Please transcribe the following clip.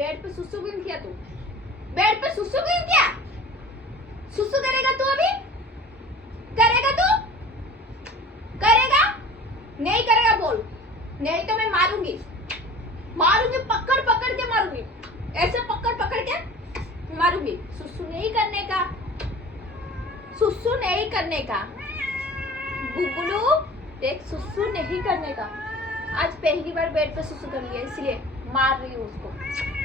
Bed पे सुसु क्यों किया तू? बेड पे सुसु क्यों किया? सुसु करेगा तू अभी? करेगा तू? करेगा? नहीं करेगा बोल, नहीं तो मैं मारूंगी, मारूंगी, पकड़ पकड़ के मारूंगी, ऐसे पकड़ पकड़ के मारूंगी। सुसु नहीं करने का, सुसु नहीं करने का गुगलू, देख सुसु नहीं करने का। आज पहली बार बेड पे सुसु कर लिया, इसलिए मार रही हूँ उसको।